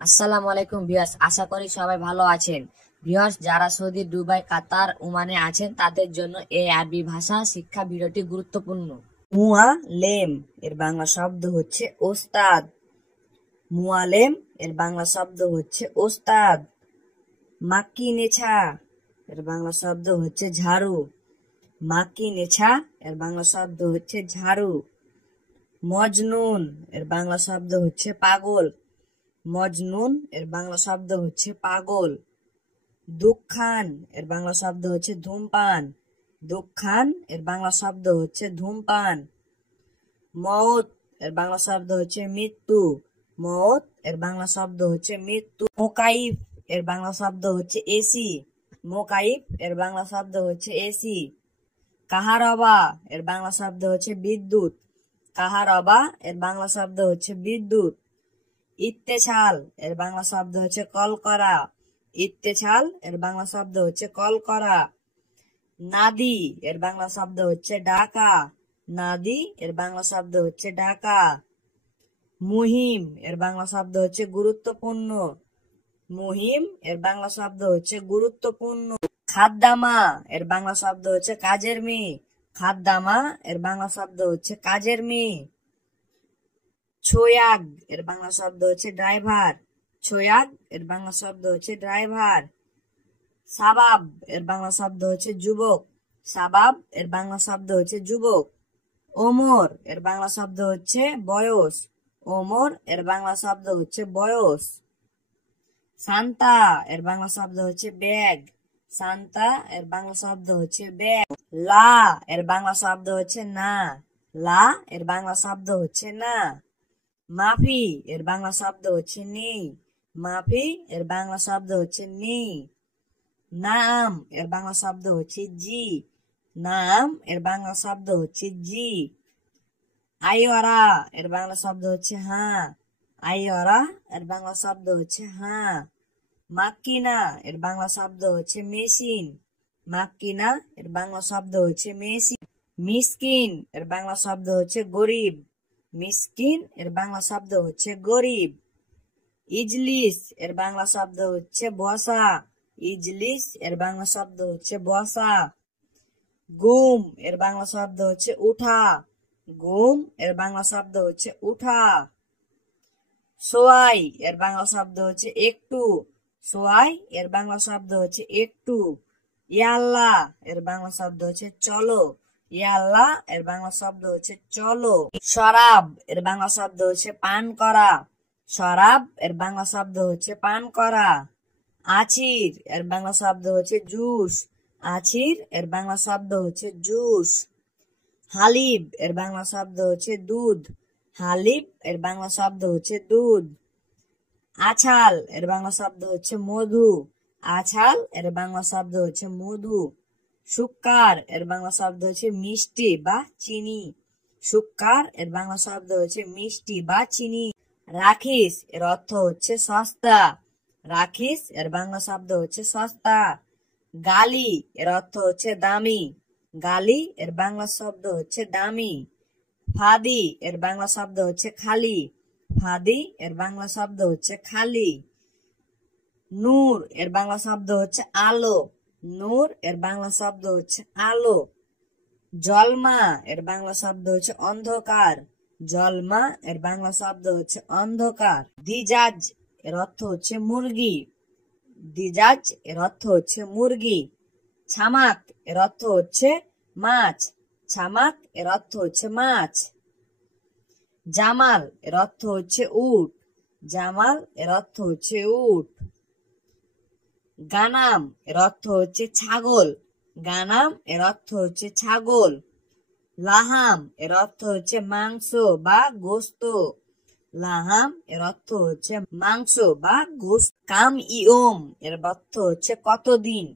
আসসালামু আলাইকুম ভিউয়ার্স, আশা করি সবাই ভালো আছেন। ভিউয়ার্স, যারা সৌদি, দুবাই, কাতার, ওমানে আছেন তাদের জন্য এই আরবি ভাষা শিক্ষা ভিডিওটি গুরুত্বপূর্ণ। মুআলেম এর বাংলা শব্দ হচ্ছে ওস্তাদ। মুআলেম এর বাংলা শব্দ হচ্ছে ওস্তাদ। মাকিনেছা এর বাংলা শব্দ হচ্ছে ঝাড়ু। মাকিনেছা এর বাংলা শব্দ হচ্ছে ঝাড়ু। মজনুন এর বাংলা শব্দ হচ্ছে পাগল। মজনুন এর বাংলা শব্দ হচ্ছে পাগল। দুঃখান এর বাংলা শব্দ হচ্ছে ধূমপান। দুঃখান এর বাংলা শব্দ হচ্ছে ধূমপান। মওত এর বাংলা শব্দ হচ্ছে মৃত্যু। মওত এর বাংলা শব্দ হচ্ছে মৃত্যু। মোকাইফ এর বাংলা শব্দ হচ্ছে এসি। মোকাইফ এর বাংলা শব্দ হচ্ছে এসি। কাহারবা এর বাংলা শব্দ হচ্ছে বিদ্যুৎ। কাহারবা এর বাংলা শব্দ হচ্ছে বিদ্যুৎ। ইত্তেছাল এর বাংলা শব্দ হচ্ছে কল করা। ইত্তেছাল এর বাংলা শব্দ হচ্ছে কল করা। নাদি এর বাংলা শব্দ হচ্ছে ডাকা। নাদি এর বাংলা শব্দ হচ্ছে ডাকা। মুহিম এর বাংলা শব্দ হচ্ছে গুরুত্বপূর্ণ। মুহিম এর বাংলা শব্দ হচ্ছে গুরুত্বপূর্ণ। খাদ্দামা এর বাংলা শব্দ হচ্ছে কাজের মেয়ে। খাদ্দামা এর বাংলা শব্দ হচ্ছে কাজের মেয়ে। ছোয়াগ এর বাংলা শব্দ হচ্ছে ড্রাইভার। ছোয়াগ এর বাংলা শব্দ হচ্ছে ড্রাইভার। সাবাব এর বাংলা শব্দ হচ্ছে যুবক। সাবাব এর বাংলা শব্দ হচ্ছে যুবক। ওমর এর বাংলা শব্দ হচ্ছে বয়স। ওমর এর বাংলা শব্দ হচ্ছে বয়স। সান্তা এর বাংলা শব্দ হচ্ছে ব্যাগ। সান্তা এর বাংলা শব্দ হচ্ছে ব্যাগ। লা এর বাংলা শব্দ হচ্ছে না। লা এর বাংলা শব্দ হচ্ছে না। মাফি এর বাংলা শব্দ হচ্ছে নেই। মাফি এর বাংলা শব্দ হচ্ছে নেই। নাম এর বাংলা শব্দ হচ্ছে জি। নাম এর বাংলা শব্দ হচ্ছে জি। আইওরা এর বাংলা শব্দ হচ্ছে হ্যাঁ। আইওরা এর বাংলা শব্দ হচ্ছে হ্যাঁ। মাক্কিনা এর বাংলা শব্দ হচ্ছে মেশিন। মাক্কিনা এর বাংলা শব্দ হচ্ছে মেশিন। মিসকিন এর বাংলা শব্দ হচ্ছে গরিব। মিসকিন এর বাংলা শব্দ হচ্ছে গরিব। ইজলিস এর বাংলা শব্দ হচ্ছে বসা। ইজলিস এর বাংলা শব্দ হচ্ছে বসা। গুম এর বাংলা শব্দ হচ্ছে উঠা। গুম এর বাংলা শব্দ হচ্ছে উঠা। সোয়াই এর বাংলা শব্দ হচ্ছে একটু। সোয়াই এর বাংলা শব্দ হচ্ছে একটু। ইয়াল্লা এর বাংলা শব্দ হচ্ছে চলো। ইয়াল্লা এর বাংলা শব্দ হচ্ছে চলো। শরাব এর বাংলা শব্দ হচ্ছে পান করা। শরাব এর বাংলা শব্দ হচ্ছে পান করা। আছির এর বাংলা শব্দ হচ্ছে জুস। আছির এর বাংলা শব্দ হচ্ছে জুস। হালিব এর বাংলা শব্দ হচ্ছে দুধ। হালিব এর বাংলা শব্দ হচ্ছে দুধ। আছাল এর বাংলা শব্দ হচ্ছে মধু। আছাল এর বাংলা শব্দ হচ্ছে মধু। সুক্কার এর বাংলা শব্দ হচ্ছে মিষ্টি বা চিনি। সুক্কার এর বাংলা শব্দ হচ্ছে মিষ্টি বা চিনি। রাখিস এর অর্থ হচ্ছে সস্তা। রাখিস এর বাংলা শব্দ হচ্ছে সস্তা। গালি এর অর্থ হচ্ছে দামি। গালি এর বাংলা শব্দ হচ্ছে দামি। ফাদি এর বাংলা শব্দ হচ্ছে খালি। ফাদি এর বাংলা শব্দ হচ্ছে খালি। নূর এর বাংলা শব্দ হচ্ছে আলো। নূর এর বাংলা শব্দ হচ্ছে আলো। জলমা এর বাংলা শব্দ হচ্ছে অন্ধকার। জলমা এর বাংলা শব্দ হচ্ছে অন্ধকার। দিজাজ এর অর্থ হচ্ছে মুরগি। দিজাজ এর অর্থ হচ্ছে মুরগি। ছামাক এর অর্থ হচ্ছে মাছ। ছামাক এর অর্থ হচ্ছে মাছ। জামাল এর অর্থ হচ্ছে উট। জামাল এর অর্থ হচ্ছে উট। গানাম এর অর্থ হচ্ছে ছাগল। গানাম এর অর্থ হচ্ছে ছাগল। লাহাম এর অর্থ হচ্ছে মাংস বা গোস্ত। লাহাম এর অর্থ হচ্ছে মাংস বা গোস্ত। কাম ইয়ম এর অর্থ হচ্ছে কতদিন।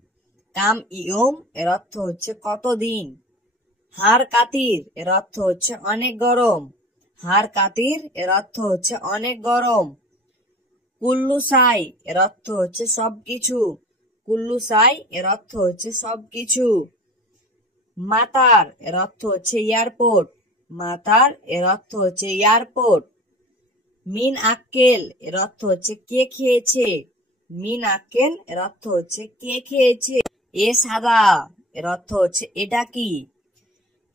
কাম ইয়ম এর অর্থ হচ্ছে কতদিন। হার কাতির এর অর্থ হচ্ছে অনেক গরম। হার কাতির এর অর্থ হচ্ছে অনেক গরম। কুল্লু সাই এর অর্থ হচ্ছে সবকিছু। কুল্লু সাই এর অর্থ হচ্ছে সবকিছু। মাতার এর অর্থ হচ্ছে এয়ারপোর্ট। মাতার এর অর্থ হচ্ছে এয়ারপোর্ট। মিন আক্কেল এর অর্থ হচ্ছে কে খেয়েছে। মিন আক্কেল এর অর্থ হচ্ছে কে খেয়েছে। এ সাদা এর অর্থ হচ্ছে এটা কি।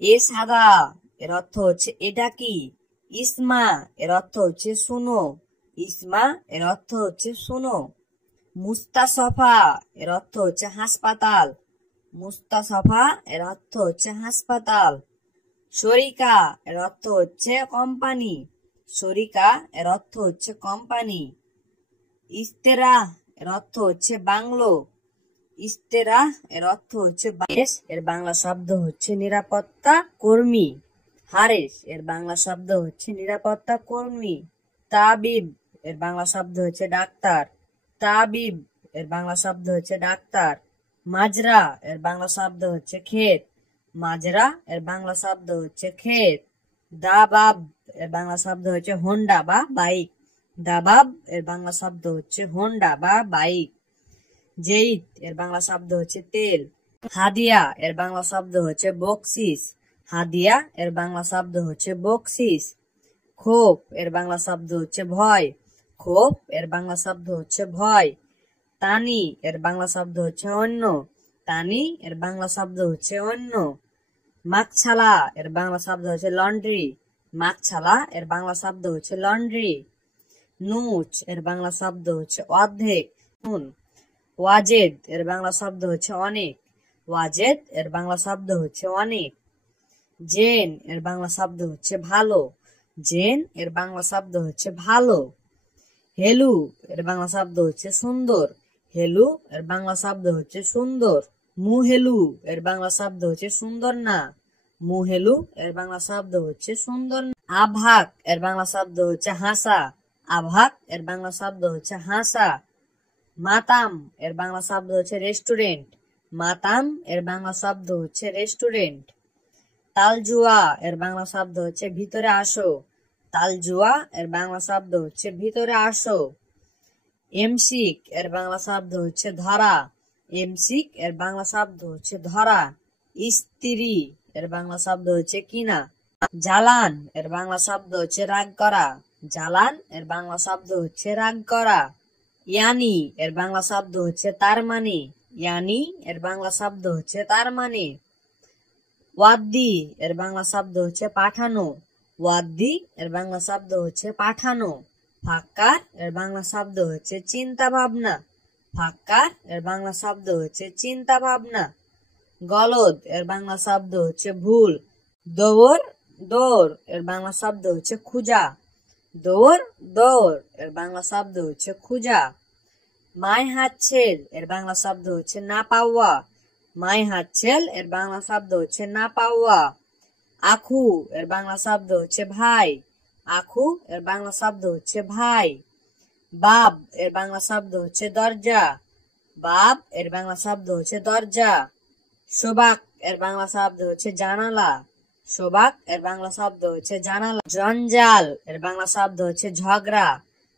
এ সাদা এর অর্থ হচ্ছে এটা কি। ইসমা এর অর্থ হচ্ছে শুনো। ইসমা এর অর্থ হচ্ছে শুনো। মুস্তাসফা এর অর্থ হচ্ছে হাসপাতাল। মুস্তাসফা এর অর্থ হচ্ছে হাসপাতাল। শরিকা এর অর্থ হচ্ছে কোম্পানি। শরিকা এর অর্থ হচ্ছে কোম্পানি। ইস্তেরাহ এর অর্থ হচ্ছে বাংলো। ইস্তেরাহ এর অর্থ হচ্ছে এর বাংলা শব্দ হচ্ছে নিরাপত্তা কর্মী। হারেস এর বাংলা শব্দ হচ্ছে নিরাপত্তা কর্মী। তাবিব এর বাংলা শব্দ হচ্ছে ডাক্তার। তাবিব এর বাংলা শব্দ হচ্ছে ডাক্তার। মাজরা এর বাংলা শব্দ হচ্ছে ক্ষেত। মাজরা এর বাংলা শব্দ হচ্ছে ক্ষেত। দাবাব এর বাংলা শব্দ হচ্ছে হোন্ডা বা বাইক। দাবাব এর বাংলা শব্দ হচ্ছে হোন্ডা বা বাইক। জেইদ এর বাংলা শব্দ হচ্ছে তেল। হাদিয়া এর বাংলা শব্দ হচ্ছে বকশিস। হাদিয়া এর বাংলা শব্দ হচ্ছে বকশিস। ক্ষোভ এর বাংলা শব্দ হচ্ছে ভয়। ক্ষোভ এর বাংলা শব্দ হচ্ছে ভয়। তানি এর বাংলা শব্দ হচ্ছে অন্য। তানি এর বাংলা শব্দ হচ্ছে অন্য। মাকছালা এর বাংলা শব্দ হচ্ছে লন্ড্রি। মাকছালা এর বাংলা শব্দ হচ্ছে লন্ড্রি। নুচ এর বাংলা শব্দ হচ্ছে অর্ধেক। ওয়াজেদ এর বাংলা শব্দ হচ্ছে অনেক। ওয়াজেদ এর বাংলা শব্দ হচ্ছে অনেক। জেন এর বাংলা শব্দ হচ্ছে ভালো। জেন এর বাংলা শব্দ হচ্ছে ভালো। হেলু এর বাংলা শব্দ হচ্ছে সুন্দর। হেলু এর বাংলা শব্দ হচ্ছে সুন্দর। মুহেলু এর বাংলা শব্দ হচ্ছে সুন্দর না। মুহেলু এর বাংলা শব্দ হচ্ছে সুন্দর না। আভাক এর বাংলা শব্দ হচ্ছে হাসা। আভাক এর বাংলা শব্দ হচ্ছে হাসা। মাতাম এর বাংলা শব্দ হচ্ছে রেস্টুরেন্ট। মাতাম এর বাংলা শব্দ হচ্ছে রেস্টুরেন্ট। তালজুয়া এর বাংলা শব্দ হচ্ছে ভিতরে আসো। তালজুয়া এর বাংলা শব্দ হচ্ছে ভিতরে আসো। এমসিক এর বাংলা শব্দ হচ্ছে ধরা। এমসিক এর বাংলা শব্দ হচ্ছে ধরা। স্ত্রী এর বাংলা শব্দ হচ্ছে কিনা। জালান এর বাংলা শব্দ হচ্ছে রাগ করা। জালান এর বাংলা শব্দ হচ্ছে রাগ করা। ইয়ানি এর বাংলা শব্দ হচ্ছে তার মানে। ইয়ানি এর বাংলা শব্দ হচ্ছে তার মানে। ওয়াদ্দি এর বাংলা শব্দ হচ্ছে পাঠানো। ওয়াদ্দি এর বাংলা শব্দ হচ্ছে পাঠানো। ফাক্কার এর বাংলা শব্দ হচ্ছে চিন্তা ভাবনা। ফাক্কার এর বাংলা শব্দ হচ্ছে চিন্তা ভাবনা। গলদ এর বাংলা শব্দ হচ্ছে ভুল। দৌড় দৌড় এর বাংলা শব্দ হচ্ছে খুঁজা। দৌড় দৌড় এর বাংলা শব্দ হচ্ছে খুঁজা। মাই হাতছেল এর বাংলা শব্দ হচ্ছে না পাওয়া। মাই হাতছেল এর বাংলা শব্দ হচ্ছে না পাওয়া। আখু এর বাংলা শব্দ হচ্ছে ভাই। আখু এর বাংলা শব্দ হচ্ছে ভাই। বাব এর বাংলা শব্দ হচ্ছে দরজা। বাব এর বাংলা শব্দ হচ্ছে দরজা। শোবাক এর বাংলা শব্দ হচ্ছে জানালা। শোবাক এর বাংলা শব্দ হচ্ছে জানালা। জঞ্জাল এর বাংলা শব্দ হচ্ছে ঝগড়া।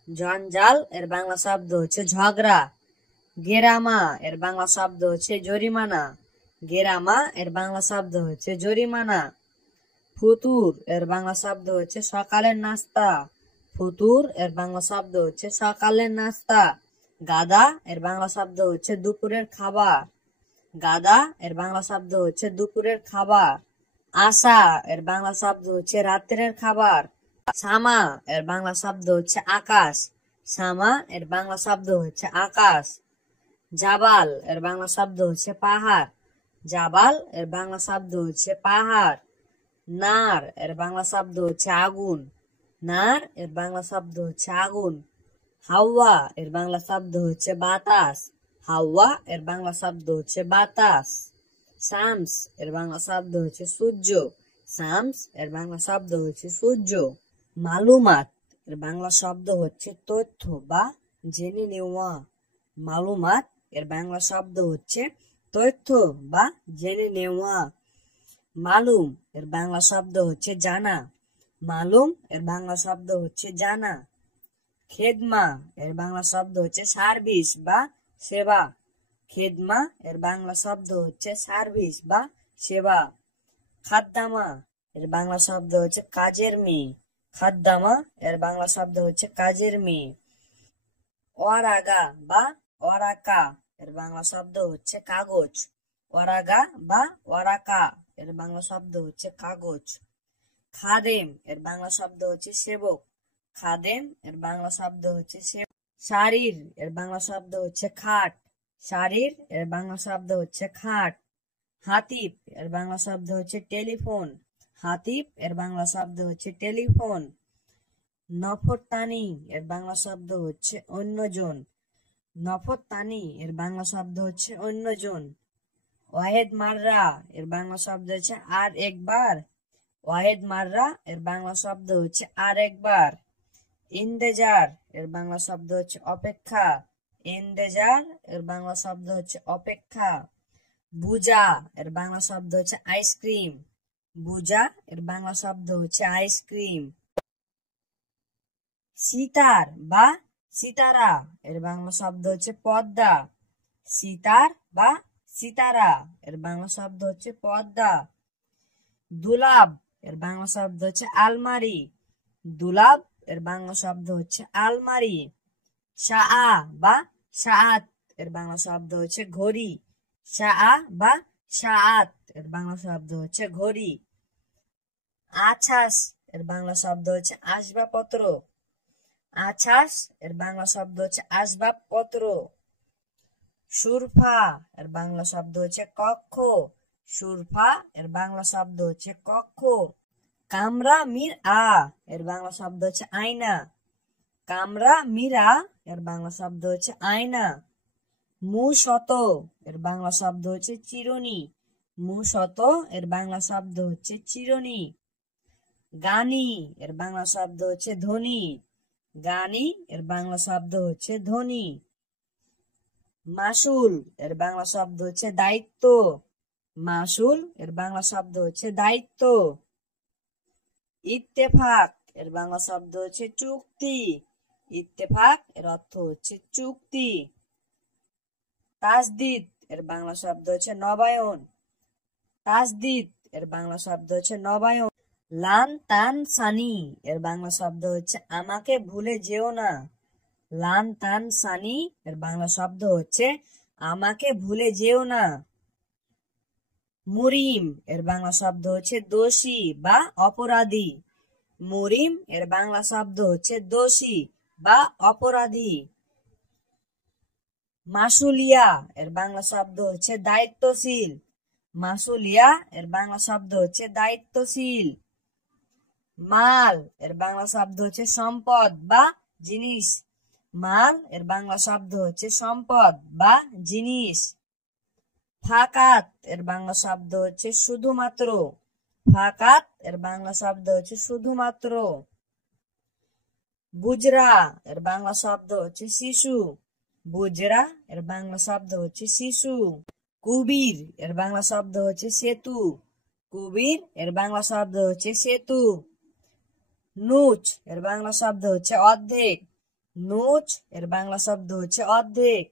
জঞ্জাল এর বাংলা শব্দ হচ্ছে ঝগড়া। গেরামা এর বাংলা শব্দ হচ্ছে জরিমানা। গেরামা এর বাংলা শব্দ হচ্ছে জরিমানা। ফুতুর এর বাংলা শব্দ হচ্ছে সকালের নাস্তা। ফুতুর এর বাংলা শব্দ হচ্ছে সকালের নাস্তা। গাদা এর বাংলা শব্দ হচ্ছে দুপুরের খাবার। গাদা এর বাংলা শব্দ হচ্ছে দুপুরের খাবার। আশা এর বাংলা শব্দ হচ্ছে রাত্রের খাবার। সামা এর বাংলা শব্দ হচ্ছে আকাশ। সামা এর বাংলা শব্দ হচ্ছে আকাশ। জাবাল এর বাংলা শব্দ হচ্ছে পাহাড়। জাবাল এর বাংলা শব্দ হচ্ছে পাহাড়। নার এর বাংলা শব্দ হচ্ছে আগুন। নার এর বাংলা শব্দ হচ্ছে আগুন। হাওয়া এর বাংলা শব্দ হচ্ছে বাতাস। হাওয়া এর বাংলা শব্দ হচ্ছে বাতাস। শামস এর বাংলা শব্দ হচ্ছে সূর্য। শামস এর বাংলা শব্দ হচ্ছে সূর্য। মালুমাত এর বাংলা শব্দ হচ্ছে তথ্য বা জেনে নেওয়া। মালুমাত এর বাংলা শব্দ হচ্ছে তথ্য বা জেনে নেওয়া। মালুম এর বাংলা শব্দ হচ্ছে জানা। মালুম এর বাংলা শব্দ হচ্ছে জানা। খেদমা এর বাংলা শব্দ হচ্ছে সার্ভিস বা সেবা। খেদমা এর বাংলা শব্দ হচ্ছে সার্ভিস বা সেবা। খাদ্দামা এর বাংলা শব্দ হচ্ছে কাজের মেয়ে। খাদ্দামা এর বাংলা শব্দ হচ্ছে কাজের মেয়ে। ওয়ারাগা বা ওয়ারাকা এর বাংলা শব্দ হচ্ছে কাগজ। ওয়ারাগা বা ওয়ারাকা এর বাংলা শব্দ হচ্ছে কাগজ। খাদেম এর বাংলা শব্দ হচ্ছে সেবক। খাদেম এর বাংলা শব্দ হচ্ছে সেবক। শারীর এর বাংলা শব্দ হচ্ছে খাট। শারীর এর বাংলা শব্দ হচ্ছে খাট। হাতিব এর বাংলা শব্দ হচ্ছে টেলিফোন। হাতিব এর বাংলা শব্দ হচ্ছে টেলিফোন। নফরতানি এর বাংলা শব্দ হচ্ছে অন্যজন। নফরতানি এর বাংলা শব্দ হচ্ছে অন্যজন। ওয়াহেদ মাররা এর বাংলা শব্দ হচ্ছে আর একবার। ওয়াহেদ মাররা এর বাংলা শব্দ হচ্ছে আর একবার। ইন্তেজার এর বাংলা শব্দ হচ্ছে অপেক্ষা। ইন্তেজার এর বাংলা শব্দ হচ্ছে অপেক্ষা। বুজা এর বাংলা শব্দ হচ্ছে আইসক্রিম। বুজা এর বাংলা শব্দ হচ্ছে আইসক্রিম। সিতার বা সিতারা এর বাংলা শব্দ হচ্ছে পর্দা। সিতার বা সিতারা এর বাংলা শব্দ হচ্ছে পর্দা। দুলাব এর বাংলা শব্দ হচ্ছে আলমারি। দুলাব এর বাংলা শব্দ হচ্ছে আলমারি। শাআ বা শাআত এর বাংলা শব্দ হচ্ছে ঘড়ি। শাআ বা শাআত এর বাংলা শব্দ হচ্ছে ঘড়ি। আছাস এর বাংলা শব্দ হচ্ছে আসবাবপত্র। আছাস এর বাংলা শব্দ হচ্ছে আসবাবপত্র। সুরফা এর বাংলা শব্দ হচ্ছে কক্ষ। সুরফা এর বাংলা শব্দ হচ্ছে কক্ষ। কামরা মির আ এর বাংলা শব্দ হচ্ছে আয়না। কামরা মিরা এর বাংলা শব্দ হচ্ছে আয়না। মুশত এর বাংলা শব্দ হচ্ছে চিরুনি। মুশত এর বাংলা শব্দ হচ্ছে চিরুনি। গানি এর বাংলা শব্দ হচ্ছে ধনী। গানি এর বাংলা শব্দ হচ্ছে ধনী। মাসুল এর বাংলা শব্দ হচ্ছে দায়িত্ব। মাসুল এর বাংলা শব্দ হচ্ছে দায়িত্ব। ইত্তেফাক এর বাংলা শব্দ হচ্ছে চুক্তি। ইত্তেফাক এর অর্থ হচ্ছে চুক্তি। তাসদিদ এর বাংলা শব্দ হচ্ছে নবায়ন। তাসদিদ এর বাংলা শব্দ হচ্ছে নবায়ন। লান তান সানি এর বাংলা শব্দ হচ্ছে আমাকে ভুলে যেও না। লান তান সানি এর বাংলা শব্দ হচ্ছে আমাকে ভুলে যেও না। মুরিম এর বাংলা শব্দ হচ্ছে দোষী বা অপরাধী। মুরিম এর বাংলা শব্দ হচ্ছে দোষী বা অপরাধী। মাসুলিয়া এর বাংলা শব্দ হচ্ছে দায়িত্বশীল। মাসুলিয়া এর বাংলা শব্দ হচ্ছে দায়িত্বশীল। মাল এর বাংলা শব্দ হচ্ছে সম্পদ বা জিনিস। মাল এর বাংলা শব্দ হচ্ছে সম্পদ বা জিনিস। ফাকাত এর বাংলা শব্দ হচ্ছে শুধুমাত্র। ফাকাত এর বাংলা শব্দ হচ্ছে শুধুমাত্র। বুজরা এর বাংলা শব্দ হচ্ছে শিশু। বুজরা এর বাংলা শব্দ হচ্ছে শিশু। কুবির এর বাংলা শব্দ হচ্ছে সেতু। কুবির এর বাংলা শব্দ হচ্ছে সেতু। নুচ এর বাংলা শব্দ হচ্ছে অর্ধেক। নুচ এর বাংলা শব্দ হচ্ছে অর্ধেক।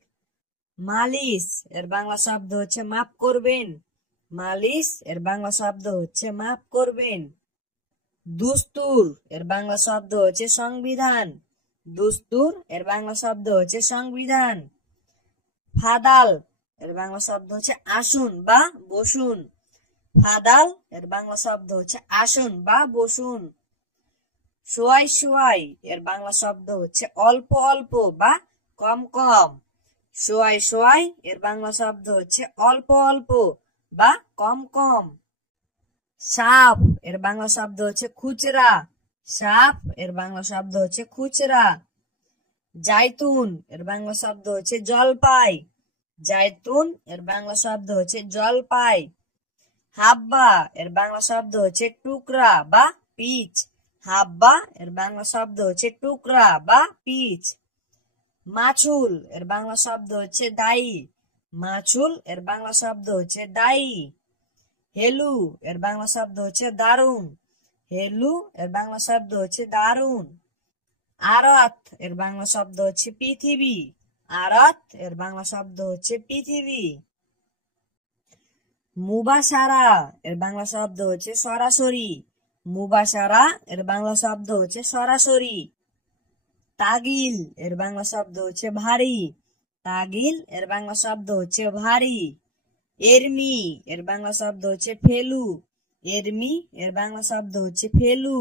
মালিশ এর বাংলা শব্দ হচ্ছে মাফ করবেন। মালিশ এর বাংলা শব্দ হচ্ছে মাফ করবেন। দুস্তুর এর বাংলা শব্দ হচ্ছে সংবিধান। দুস্তুর এর বাংলা শব্দ হচ্ছে সংবিধান। ফাদাল এর বাংলা শব্দ হচ্ছে আসুন বা বসুন। ফাদাল এর বাংলা শব্দ হচ্ছে আসুন বা বসুন। সোয়াই সোয়াই এর বাংলা শব্দ হচ্ছে অল্প অল্প বা কম কম। সোয়াই সোয়াই এর বাংলা শব্দ হচ্ছে অল্প অল্প বা কম কম। সাপ এর বাংলা শব্দ হচ্ছে খুচরা। সাপ এর বাংলা শব্দ হচ্ছে খুচরা। জাইতুন এর বাংলা শব্দ হচ্ছে জলপাই। জাইতুন এর বাংলা শব্দ হচ্ছে জলপাই। হাব্বা এর বাংলা শব্দ হচ্ছে টুকরা বা পিচ। হাব্বা এর বাংলা শব্দ হচ্ছে টুকরা বা পিচ। মাছুল এর বাংলা শব্দ হচ্ছে দায়ী। মাছুল এর বাংলা শব্দ হচ্ছে দায়ী। হেলু এর বাংলা শব্দ হচ্ছে দারুন। হেলু এর বাংলা শব্দ হচ্ছে দারুন। আরাত এর বাংলা শব্দ হচ্ছে পৃথিবী। আরাত এর বাংলা শব্দ হচ্ছে পৃথিবী। মুবাসারা এর বাংলা শব্দ হচ্ছে সরাসরি। মুবাশারা এর বাংলা শব্দ হচ্ছে সরাসরি। তাগিল এর বাংলা শব্দ হচ্ছে ভারী। তাগিল এর বাংলা শব্দ হচ্ছে ভারী। এরমি এর বাংলা শব্দ হচ্ছে ফেলু। এরমি এর বাংলা শব্দ হচ্ছে ফেলু।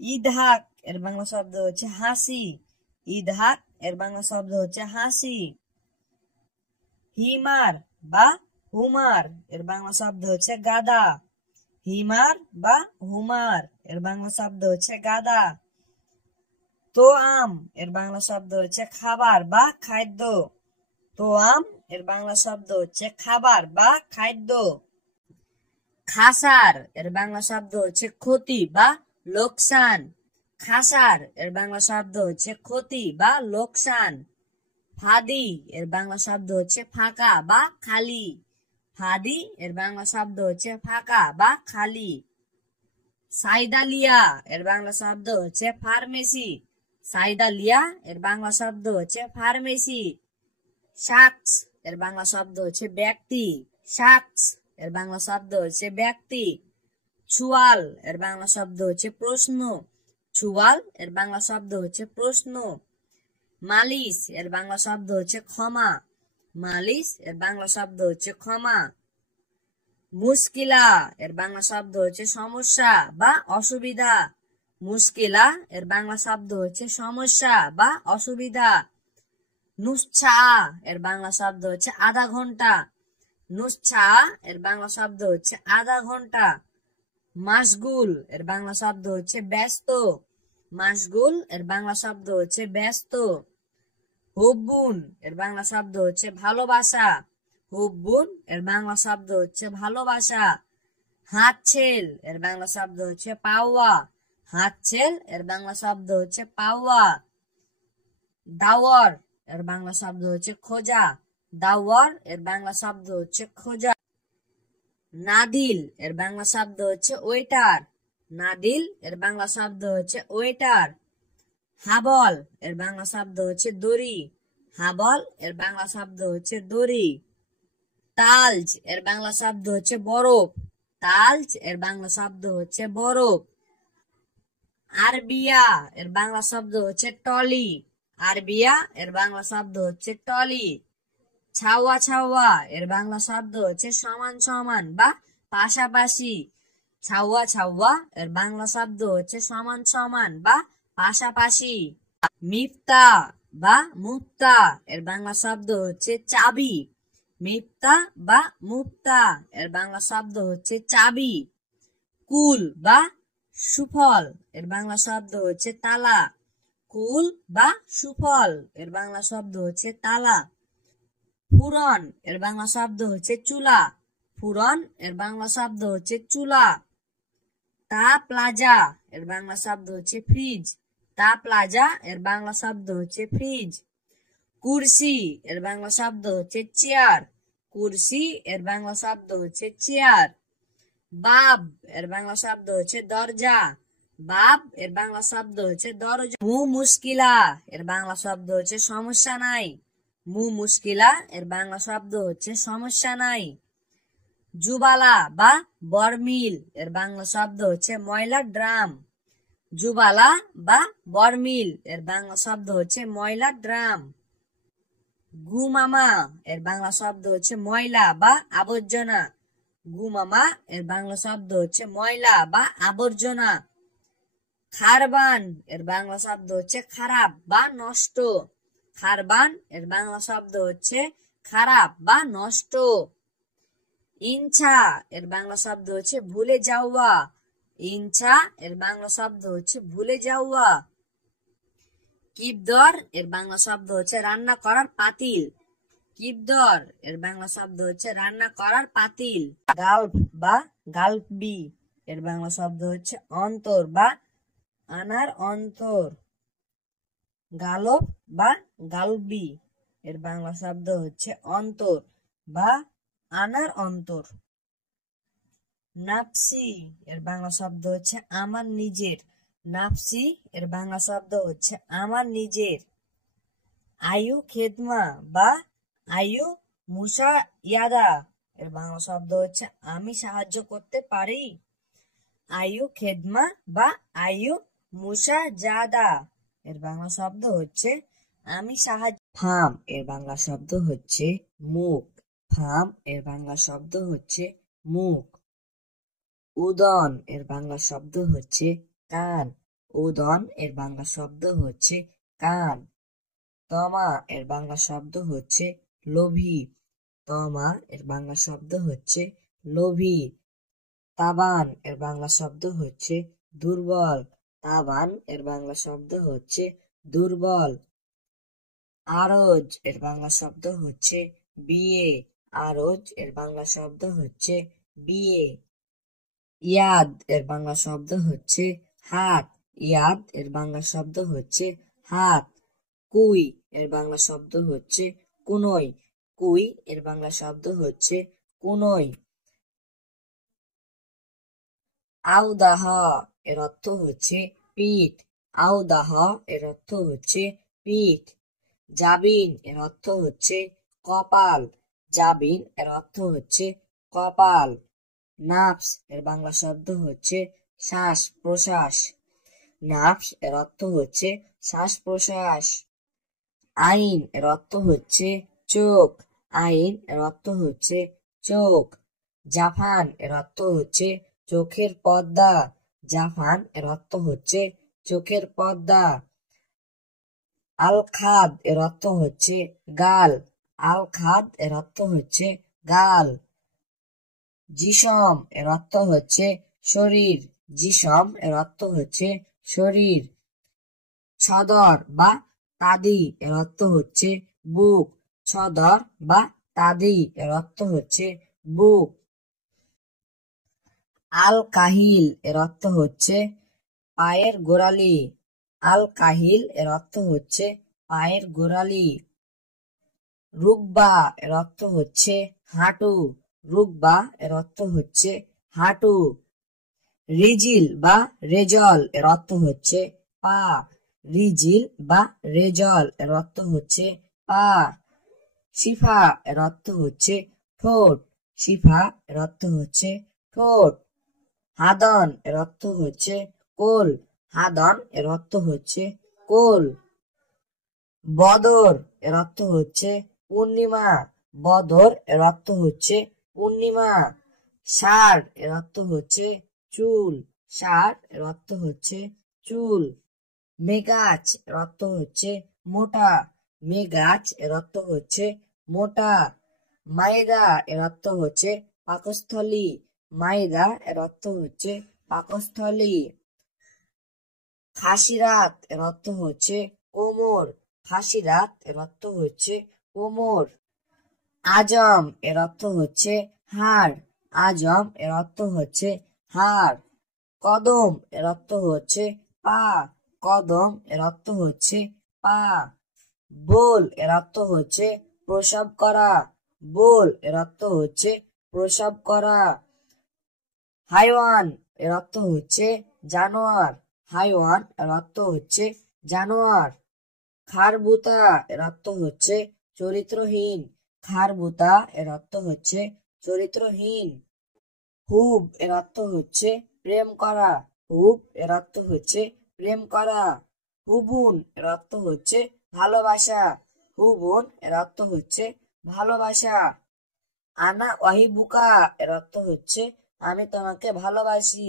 ইদহাক এর বাংলা শব্দ হচ্ছে হাসি। ইদহাক এর বাংলা শব্দ হচ্ছে হাসি। হিমার বা হুমার এর বাংলা শব্দ হচ্ছে গাদা। হিমার বা হুমার এর বাংলা শব্দ হচ্ছে গাদা। তোআম এর বাংলা শব্দ হচ্ছে খাবার বা খাদ্য। তোআম এর বাংলা শব্দ হচ্ছে খাবার বা খাদ্য। খাসার এর বাংলা শব্দ হচ্ছে ক্ষতি বা লোকসান। খাসার এর বাংলা শব্দ হচ্ছে ক্ষতি বা লোকসান। ফাদি এর বাংলা শব্দ হচ্ছে ফাঁকা বা খালি। ফাদি এর বাংলা শব্দ হচ্ছে ফাঁকা বা খালি। সাইদালিয়া এর বাংলা শব্দ হচ্ছে ফার্মেসি। সাইদালিয়া এর বাংলা শব্দ হচ্ছে ফার্মেসি। শাকস এর বাংলা শব্দ হচ্ছে ব্যক্তি। শাকস এর বাংলা শব্দ হচ্ছে ব্যক্তি। ছুয়াল এর বাংলা শব্দ হচ্ছে প্রশ্ন। ছুয়াল এর বাংলা শব্দ হচ্ছে প্রশ্ন। মালিশ এর বাংলা শব্দ হচ্ছে ক্ষমা। মালিশ এর বাংলা শব্দ হচ্ছে ক্ষমা। মুশকিলা এর বাংলা শব্দ হচ্ছে সমস্যা বা অসুবিধা। মুশকিলা এর বাংলা শব্দ হচ্ছে সমস্যা বা অসুবিধা। নুসছা এর বাংলা শব্দ হচ্ছে আধা ঘন্টা। নুসছা এর বাংলা শব্দ হচ্ছে আধা ঘন্টা। মাশগুল এর বাংলা শব্দ হচ্ছে ব্যস্ত। মাশগুল এর বাংলা শব্দ হচ্ছে ব্যস্ত। হুব্বুন এর বাংলা শব্দ হচ্ছে ভালোবাসা। হুব্বুন এর বাংলা শব্দ হচ্ছে ভালোবাসা। হাতছেল এর বাংলা শব্দ হচ্ছে পাওয়া। হাতছেল এর বাংলা শব্দ হচ্ছে পাওয়া। দাওয়ার এর বাংলা শব্দ হচ্ছে খোঁজা। দাওয়ার এর বাংলা শব্দ হচ্ছে খোঁজা। নাদিল এর বাংলা শব্দ হচ্ছে ওয়েটার। নাদিল এর বাংলা শব্দ হচ্ছে ওয়েটার। হাবল এর বাংলা শব্দ হচ্ছে দড়ি। হাবল এর বাংলা শব্দ হচ্ছে দড়ি। তালজ এর বাংলা শব্দ হচ্ছে বরফ। তালজ এর বাংলা শব্দ হচ্ছে বরফ। আরবিয়া এর বাংলা শব্দ হচ্ছে টলি। আরবিয়া এর বাংলা শব্দ হচ্ছে টলি। ছাওয়া ছাওয়া এর বাংলা শব্দ হচ্ছে সমান সমান বা পাশাপাশি। ছাওয়া ছাওয়া এর বাংলা শব্দ হচ্ছে সমান সমান বা পাশাপাশি। মিফতা বা মুফতা এর বাংলা শব্দ হচ্ছে চাবি। মিফতা বা মুফতা এর বাংলা শব্দ হচ্ছে চাবি। কুল বা সুফল এর বাংলা শব্দ হচ্ছে তালা। কুল বা সুফল এর বাংলা শব্দ হচ্ছে তালা। ফুরন এর বাংলা শব্দ হচ্ছে চুলা। ফুরন এর বাংলা শব্দ হচ্ছে চুলা। তা প্লাজা এর বাংলা শব্দ হচ্ছে ফ্রিজ। তা প্লাজা এর বাংলা শব্দ হচ্ছে ফ্রিজ। কুরসি এর বাংলা শব্দ হচ্ছে চেয়ার। কুরসি এর বাংলা শব্দ হচ্ছে চেয়ার। বাব এর বাংলা শব্দ হচ্ছে দরজা। বাব এর বাংলা শব্দ হচ্ছে দরজা। মুশকিলা এর বাংলা শব্দ হচ্ছে সমস্যা নাই। মুশকিলা এর বাংলা শব্দ হচ্ছে সমস্যা নাই। জুবালা বা বরমিল এর বাংলা শব্দ হচ্ছে ময়লার ড্রাম। জুবালা বা বরমিল এর বাংলা শব্দ হচ্ছে ময়লার ড্রাম। গুমামা এর বাংলা শব্দ হচ্ছে ময়লা বা আবর্জনা। গুমামা এর বাংলা শব্দ হচ্ছে ময়লা বা আবর্জনা। খারবান এর বাংলা শব্দ হচ্ছে খারাপ বা নষ্ট। খারবান এর বাংলা শব্দ হচ্ছে খারাপ বা নষ্ট। ইনছা এর বাংলা শব্দ হচ্ছে ভুলে যাওয়া। ইনছা এর বাংলা শব্দ হচ্ছে ভুলে যাওয়া। কিবদর এর বাংলা শব্দ হচ্ছে রান্না করার পাতিল। কিবদর এর বাংলা শব্দ হচ্ছে রান্না করার পাতিল। গালফ বা গালফবি এর বাংলা শব্দ হচ্ছে অন্তর বা আনার অন্তর। গালফ বা গালবি এর বাংলা শব্দ হচ্ছে অন্তর বা আনার অন্তর। নাফসি এর বাংলা শব্দ হচ্ছে আমার নিজের। নাফসি এর বাংলা শব্দ হচ্ছে আমার নিজের। আয়ু খেদমা বা আয়ু মুসা ইয়াদা এর বাংলা শব্দ হচ্ছে আমি সাহায্য করতে পারি। আয়ু খেদমা বা আয়ু মুসা জাদা এর বাংলা শব্দ হচ্ছে আমি সাহায্য। ফার্ম এর বাংলা শব্দ হচ্ছে মুখ। ফার্ম এর বাংলা শব্দ হচ্ছে মুখ। উদন এর বাংলা শব্দ হচ্ছে কান। উদন এর বাংলা শব্দ হচ্ছে কান। তমা এর বাংলা শব্দ হচ্ছে লোভী। তমা এর বাংলা শব্দ হচ্ছে লোভী। তাবান এর বাংলা শব্দ হচ্ছে দুর্বল। তাবান এর বাংলা শব্দ হচ্ছে দুর্বল। আরজ এর বাংলা শব্দ হচ্ছে বিয়ে। আরজ এর বাংলা শব্দ হচ্ছে বিয়ে। ইয়াদ এর বাংলা শব্দ হচ্ছে হাত। ইয়াদ এর বাংলা শব্দ হচ্ছে হাত। কুই এর বাংলা শব্দ হচ্ছে কুনই। কুই এর বাংলা শব্দ হচ্ছে কুনই। আউদাহ এর অর্থ হচ্ছে পিঠ। আউদাহ এর অর্থ হচ্ছে পিঠ। জাবিন এর অর্থ হচ্ছে কপাল। জাবিন এর অর্থ হচ্ছে কপাল। নাফস এর বাংলা শব্দ হচ্ছে শ্বাস প্রশ্বাস। নাফস এর অর্থ হচ্ছে শ্বাস প্রশ্বাস। আইন এর অর্থ হচ্ছে চোখ। আইন এর অর্থ হচ্ছে চোখ। জাফান এর অর্থ হচ্ছে চোখের পর্দা। জাফান এর অর্থ হচ্ছে চোখের পর্দা। আল খাদ এর অর্থ হচ্ছে গাল। আল খাদ এর অর্থ হচ্ছে গাল। জিসম এর অর্থ হচ্ছে শরীর। জিসম এর অর্থ হচ্ছে শরীর। সদর বা তাদি এর অর্থ হচ্ছে বুক। সদর বা তাদি এর অর্থ হচ্ছে বুক। আল কাহিল এর অর্থ হচ্ছে পায়ের গোড়ালি। আল কাহিল এর অর্থ হচ্ছে পায়ের গোড়ালি। রুকবা এর অর্থ হচ্ছে হাঁটু। রুকবা এর অর্থ হচ্ছে হাঁটু। রিজিল বা রেজল এর অর্থ হচ্ছে পা। রিজিল বা রেজল এর অর্থ হচ্ছে পা। শিফা এর অর্থ হচ্ছে ঠোঁট। শিফা এর অর্থ হচ্ছে ঠোঁট। হাদন এর অর্থ হচ্ছে কোল। হাদন এর অর্থ হচ্ছে কোল। বদর এর অর্থ হচ্ছে পূর্ণিমা। বদর এর অর্থ হচ্ছে পূর্ণিমা। ষাঁড় এর অর্থ হচ্ছে চুল। ষাঁড় এর অর্থ হচ্ছে চুল। মেগাছ এর অর্থ হচ্ছে মোটা। মেগাছ এর অর্থ হচ্ছে মোটা। মাইদা এর অর্থ হচ্ছে পাকস্থলী। মাইদা এর অর্থ হচ্ছে পাকস্থলী। খাসিরাত এর অর্থ হচ্ছে কোমর। খাসিরাত এর অর্থ হচ্ছে কোমর। আজম এর অর্থ হচ্ছে হাড়। আজম এর অর্থ হচ্ছে হাড়। কদম এর অর্থ হচ্ছে পা। কদম এর অর্থ হচ্ছে পা। বোল এর অর্থ হচ্ছে প্রসব করা। বোল এর অর্থ হচ্ছে প্রসব করা। হাইওয়ান এর অর্থ হচ্ছে জানোয়ার। হাইওয়ান এর অর্থ হচ্ছে জানোয়ার। খারবুতা এর অর্থ হচ্ছে চরিত্রহীন। খারবুতা এর অর্থ হচ্ছে চরিত্রহীন। হুব এর অর্থ হচ্ছে প্রেম করা। হুব এর অর্থ হচ্ছে প্রেম করা। হুবুন এর অর্থ হচ্ছে ভালোবাসা। হুবুন এর অর্থ হচ্ছে ভালোবাসা। আনা ওয়াহিবুকা এর অর্থ হচ্ছে আমি তোমাকে ভালোবাসি।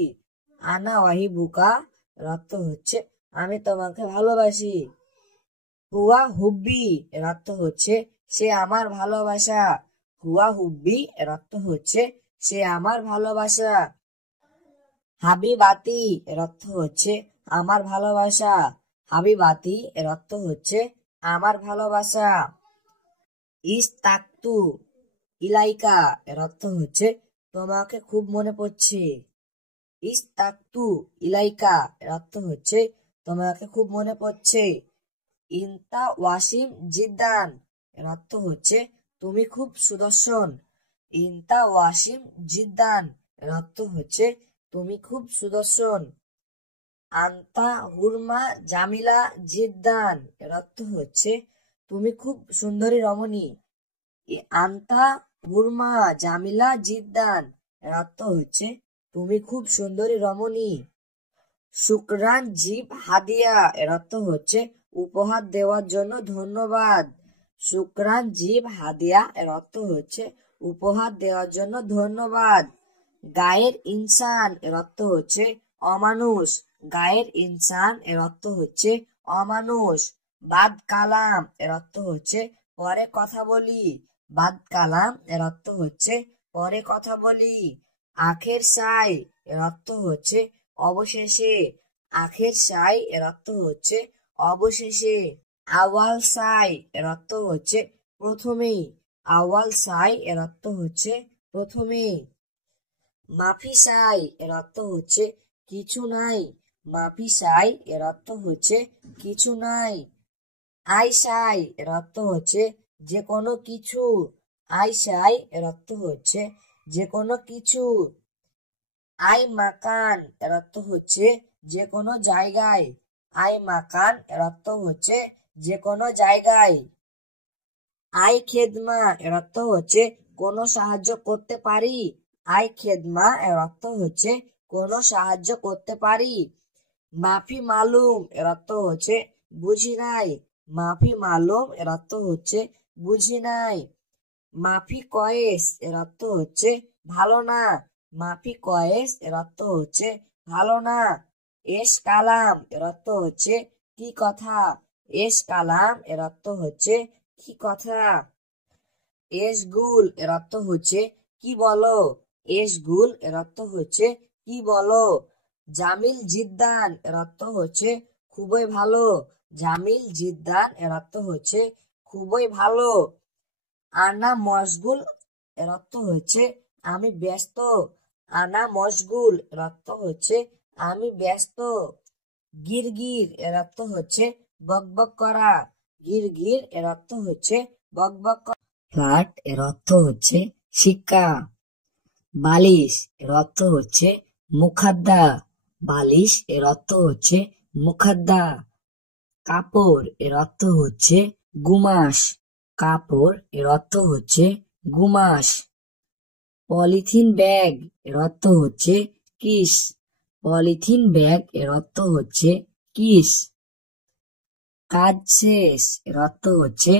আনা ওয়াহিবুকা এর অর্থ হচ্ছে আমি তোমাকে ভালোবাসি। হুয়া হুব্বি এর অর্থ হচ্ছে সে আমার ভালোবাসা। হুয়া হুব্বি এর অর্থ হচ্ছে সে আমার ভালোবাসা। হাবিবাতি এর অর্থ হচ্ছে আমার ভালোবাসা। হাবিবাতি এর অর্থ হচ্ছে আমার ভালোবাসা। ইস্তাকতু ইলাইকা এর অর্থ হচ্ছে তোমাকে খুব মনে পড়ছে। ইস্তাকতু ইলাইকা এর অর্থ হচ্ছে তোমাকে খুব মনে পড়ছে। ইনতা ওয়াসিম জিদ্দান এর অর্থ হচ্ছে তুমি খুব সুদর্শন। ইনতা ওয়াসিম জিদ্দান এর অর্থ হচ্ছে তুমি খুব সুদর্শন। আন্তা হুরমা জামিলা জিদ্দান এর অর্থ হচ্ছে তুমি খুব সুন্দরী রমণী। আন্তা হুরমা জামিলা জিদ্দান এর অর্থ হচ্ছে তুমি খুব সুন্দরী রমণী। শুকরান জিব হাদিয়া এর অর্থ হচ্ছে উপহার দেওয়ার জন্য ধন্যবাদ। শুকরান জিব হাদিয়া এর অর্থ হচ্ছে উপহার দেওয়ার জন্য ধন্যবাদ। গায়ের ইনসান এর অর্থ হচ্ছে অমানুষ। গায়ের ইনসান এর অর্থ হচ্ছে অমানুষ। বাদ কালাম এর অর্থ হচ্ছে পরে কথা বলি। বাদ কালাম এর অর্থ হচ্ছে পরে কথা বলি। আখের সাই এর অর্থ হচ্ছে অবশেষে। আখের সাই এর অর্থ হচ্ছে অবশেষে। আওয়াল সাই এর অর্থ হচ্ছে প্রথমেই। আওয়াল সাই এর অর্থ হচ্ছে প্রথমেই। মাফি সাই এর অর্থ হচ্ছে কিছু নাই। মাফি সাই এর অর্থ হচ্ছে কিছু নাই। আই সাই এর অর্থ হচ্ছে যে কোনো কিছু। আই সাই এর অর্থ হচ্ছে যে কোনো কিছু। আই মাকান এর অর্থ হচ্ছে যে কোনো জায়গায়। আই মাকান এর অর্থ হচ্ছে যে কোনো জায়গায়। আই খেদমা এর অর্থ হচ্ছে কোনো সাহায্য করতে পারি। আই খেদমা এর অর্থ হচ্ছে কোনো সাহায্য করতে পারি। মাফি মালুম এর অর্থ হচ্ছে বুঝি নাই। মাফি মালুম এর অর্থ হচ্ছে বুঝি নাই। মাফি কয়েস এর অর্থ হচ্ছে ভালো না। মাফি কয়েস এর অর্থ হচ্ছে ভালো না। এস কালাম এর অর্থ হচ্ছে কি কথা। এস কালাম এর অর্থ হচ্ছে কি কথা। এস গুল এর অর্থ হচ্ছে কি বলো। এস গুল এর অর্থ হচ্ছে কি বলো। জামিল জিদ্দান এর অর্থ হচ্ছে খুবই ভালো। জামিল জিদ্দান এর অর্থ হচ্ছে খুবই ভালো। আনা মশগুল এর অর্থ হচ্ছে আমি ব্যস্ত। আনা মশগুল এর অর্থ হচ্ছে আমি ব্যস্ত। গিরগির এর অর্থ হচ্ছে বকবক করা। গিরগির এর অর্থ হচ্ছে বকবক করা। ফ্ল্যাট এর অর্থ হচ্ছে শিক্ষা। বালিশ এর অর্থ হচ্ছে মুখাদ্দা। বালিশ এর অর্থ হচ্ছে মুখাদ্দা। কাপড় এর অর্থ হচ্ছে গুমাস। কাপড় এর অর্থ হচ্ছে গুমাস। পলিথিন ব্যাগ এর অর্থ হচ্ছে কিস। পলিথিন ব্যাগ এর অর্থ হচ্ছে কিস। কাজ শেষ এর অর্থ হচ্ছে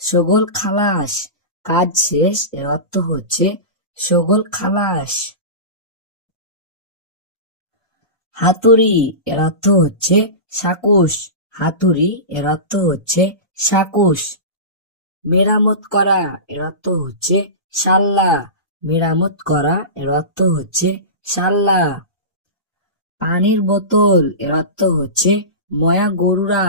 সগোল খালাস। কাজ শেষ এর অর্থ হচ্ছে সগোল খালাস। হাতুড়ি এর অর্থ হচ্ছে সাকুশ। হাতুড়ি এর অর্থ হচ্ছে সাকুশ। মেরামত করা এর অর্থ হচ্ছে সাল্লা। মেরামত করা এর অর্থ হচ্ছে সাল্লা। পানির বোতল এর অর্থ হচ্ছে ময়া গরুরা।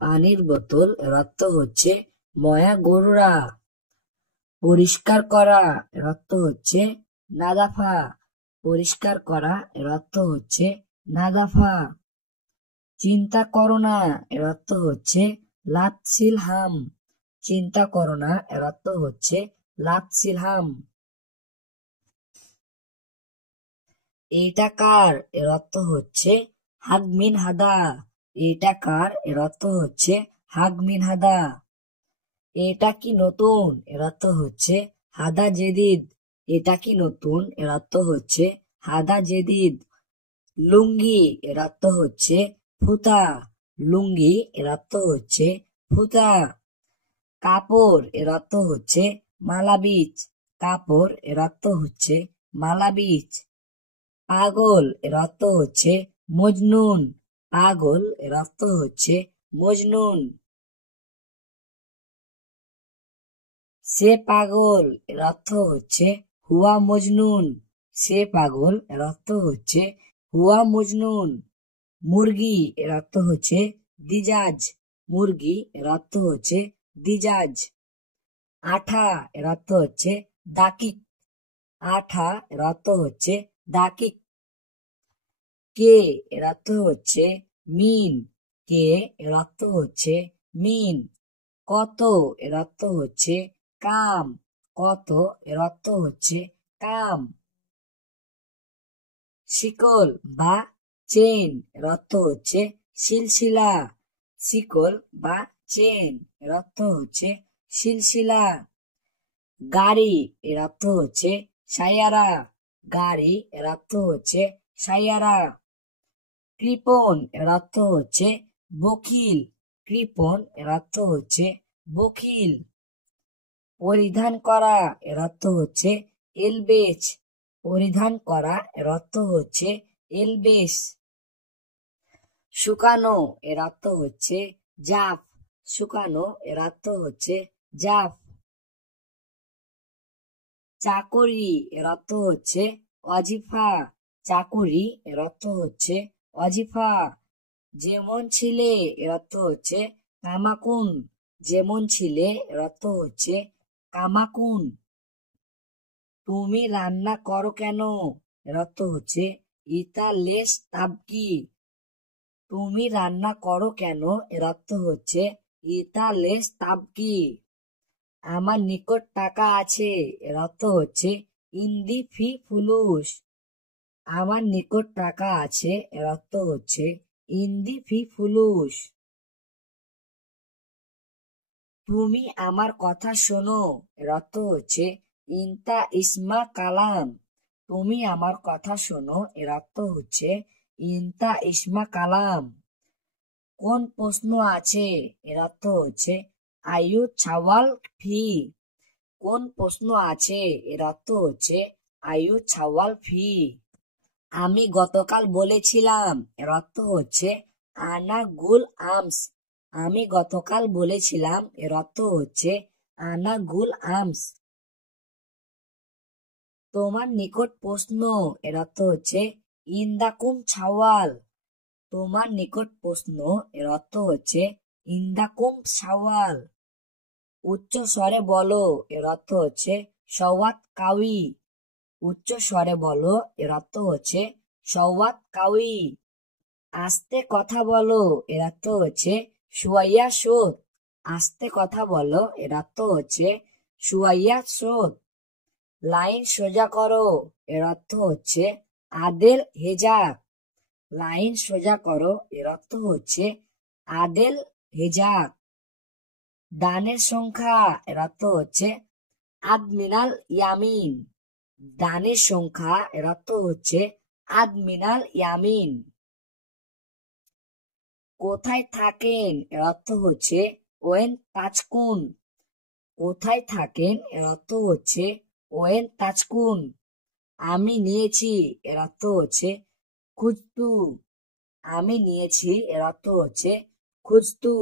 পানির বোতল এর অর্থ হচ্ছে ময়া গরুরা। পরিষ্কার করা এর অর্থ হচ্ছে নাদাফা। পরিষ্কার করা এর অর্থ হচ্ছে নাদাফা। চিন্তা করো না এর অর্থ হচ্ছে লাতসিলহাম। চিন্তা করো না এর অর্থ হচ্ছে লাতসিলহাম। এইটা কার এর অর্থ হচ্ছে হাগমিন হাদা। এইটা কার এর অর্থ হচ্ছে হাগমিন হাদা। এটা কি নতুন এর অর্থ হচ্ছে হাদা জেদিদ। এটা কি নতুন এর অর্থ হচ্ছে হাদা জেদিদ। লুঙ্গি এর অর্থ হচ্ছে ফুতা। লুঙ্গি এর অর্থ হচ্ছে ফুতা। কাপড় এর অর্থ হচ্ছে মালাবিজ। কাপড় এর অর্থ হচ্ছে মালাবিজ। পাগল এর অর্থ হচ্ছে মজনুন। পাগল এর অর্থ হচ্ছে মজনুন। সে পাগল এর অর্থ হচ্ছে হুয়া মজনুন। সে পাগল এর অর্থ হচ্ছে হুয়া মজনুন। মুরগি এর অর্থ হচ্ছে দিজাজ। মুরগি এর অর্থ হচ্ছে দিজাজ। আঠা এর অর্থ হচ্ছে দাকিক। আঠা এর অর্থ হচ্ছে দাকিক। কে এর অর্থ হচ্ছে মিন। কে এর অর্থ হচ্ছে মিন। কত এর অর্থ হচ্ছে কাম। কত এর অর্থ হচ্ছে কাম। শিকল বা চেন এর অর্থ হচ্ছে সিলসিলা। শিকল বা চেন এর অর্থ হচ্ছে সিলসিলা। গাড়ি এর অর্থ হচ্ছে সায়ারা। গাড়ি এর অর্থ হচ্ছে সাইয়ারা। কৃপণ এর অর্থ হচ্ছে বকিল। কৃপণ এর অর্থ হচ্ছে বকিল। পরিধান করা এর অর্থ হচ্ছে এলবেস। পরিধান করা এর অর্থ হচ্ছে এলবেস। শুকানো এর অর্থ হচ্ছে জাফ। শুকানো এর অর্থ হচ্ছে জাফ। চাকরি এর অর্থ হচ্ছে ওয়াজিফা। চাকরি এর অর্থ হচ্ছে ওয়াজিফা। যেমন ছিলে এর অর্থ হচ্ছে কামাকুন। যেমন ছিলে এর অর্থ হচ্ছে কামাকুন। তুমি রান্না করো কেন এর অর্থ হচ্ছে ইতা লেস তাবকি। তুমি রান্না করো কেন এর অর্থ হচ্ছে ইতা লেস তাবকি। আমার নিকট টাকা আছে এর অর্থ হচ্ছে ইন্দি ফি ফুলুস। আমার নিকট টাকা আছে এর অর্থ হচ্ছে ইন্দি ফি ফুলুস। তুমি আমার কথা শোনো এর অর্থ হচ্ছে ইনতা ইসমা কালাম। তুমি আমার কথা শোনো এর অর্থ হচ্ছে ইনতা ইসমা কালাম। কোন প্রশ্ন আছে এর অর্থ হচ্ছে আয়ু ছাওয়াল ফি। কোন প্রশ্ন আছে এর অর্থ হচ্ছে আয়ু ছাওয়াল ফি। আমি গতকাল বলেছিলাম এর অর্থ হচ্ছে আনা গুল আমস। আমি গতকাল বলেছিলাম এর অর্থ হচ্ছে আনা গুল আমস। তোমার নিকট প্রশ্ন এর অর্থ হচ্ছে ইন্দাকুম ছাওয়াল। তোমার নিকট প্রশ্ন এর অর্থ হচ্ছে ইন্দাকুম ছাওয়াল। উচ্চ স্বরে বলো এর অর্থ হচ্ছে সওয়াত কাউই। উচ্চ স্বরে বলো এর অর্থ হচ্ছে সওয়াত কাউই। আস্তে কথা বলো এর অর্থ হচ্ছে সুয়াইয়া সোত। আস্তে কথা বলো এর অর্থ হচ্ছে সুয়াইয়া সোত। লাইন সোজা করো এর অর্থ হচ্ছে আদেল হেজাক। লাইন সোজা করো এর অর্থ হচ্ছে আদেল হেজাক। দানের সংখ্যা এর অর্থ হচ্ছে আদমিনাল ইয়ামিন। দানের সংখ্যা এর অর্থ হচ্ছে আদমিনাল ইয়ামিন। কোথায় থাকেন এর অর্থ হচ্ছে ওয়েন তাজকুন। কোথায় থাকেন এর অর্থ হচ্ছে ওয়েন তাজকুন। আমি নিয়েছি এর অর্থ হচ্ছে খুঁজতু। আমি নিয়েছি এর অর্থ হচ্ছে খুঁজতু।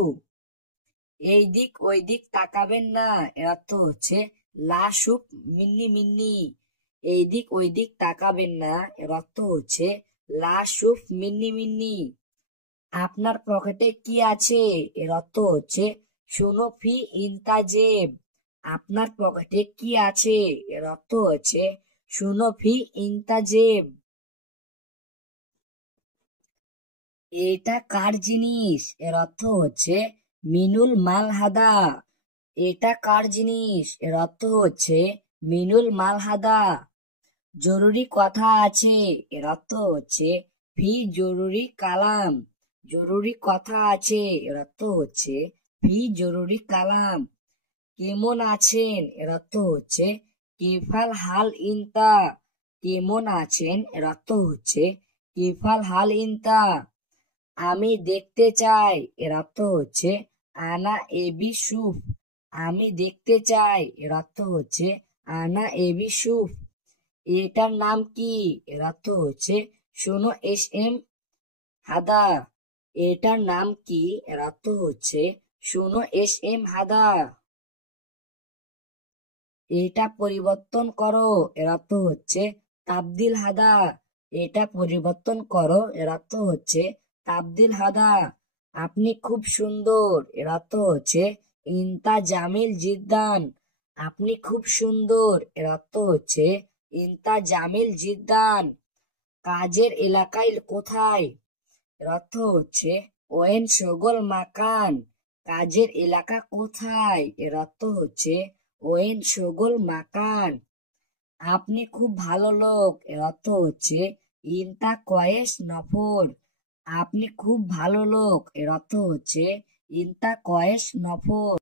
এই দিক ওই দিক তাকাবেন না এর অর্থ হচ্ছে লা সুপ মিন্নি মিন্নি। এই দিক ওই দিক তাকাবেন না এর অর্থ হচ্ছে লা সুপ মিন্নি মিন্নি। আপনার পকেটে কি আছে এর অর্থ হচ্ছে শোনো ফি ইনতাজেব। আপনার পকেটে কি আছে এর অর্থ হচ্ছে শোনো ফি ইনতাজেব। এটা কার জিনিস এর অর্থ হচ্ছে মিনুল মাল হাদা। এটা কার জিনিস এর অর্থ হচ্ছে মিনুল মাল হাদা। জরুরি কথা আছে এর অর্থ হচ্ছে ফি জরুরি কালাম। জরুরি কথা আছে এর অর্থ হচ্ছে ফি জরুরি কালাম। কেমন আছেন এর অর্থ হচ্ছে কেফাল হাল ইনতা। কেমন আছেন এর অর্থ হচ্ছে কেফাল হাল ইনতা। আমি দেখতে চাই এর অর্থ হচ্ছে আনা এবি সুফ। আমি দেখতে চাই এর অর্থ হচ্ছে আনা এবি সুফ। এটার নাম কি এর অর্থ হচ্ছে শোনো এস এম হাদা। এটার নাম কি এর অর্থ হচ্ছে শোনো এস এম হাদা। এটা পরিবর্তন করো এর অর্থ হচ্ছে তাবদিল হাদা। এটা পরিবর্তন করো এর অর্থ হচ্ছে তাবদিল হাদা। আপনি খুব সুন্দর এর অর্থ হচ্ছে ইনতা জামিল জিদ্দান। আপনি খুব সুন্দর এর অর্থ হচ্ছে ইনতা জামিল জিদ্দান। কাজের এলাকায় কোথায় এর অর্থ হচ্ছে ওয়েন শগল মাকান। কাজের এলাকা কোথায় এর অর্থ হচ্ছে ওয়েন শগল মাকান। আপনি খুব ভালো লোক এর অর্থ হচ্ছে ইনতা কয়েস নফর। আপনি খুব ভালো লোক এর অর্থ হচ্ছে ইনতা কয়েস নফর।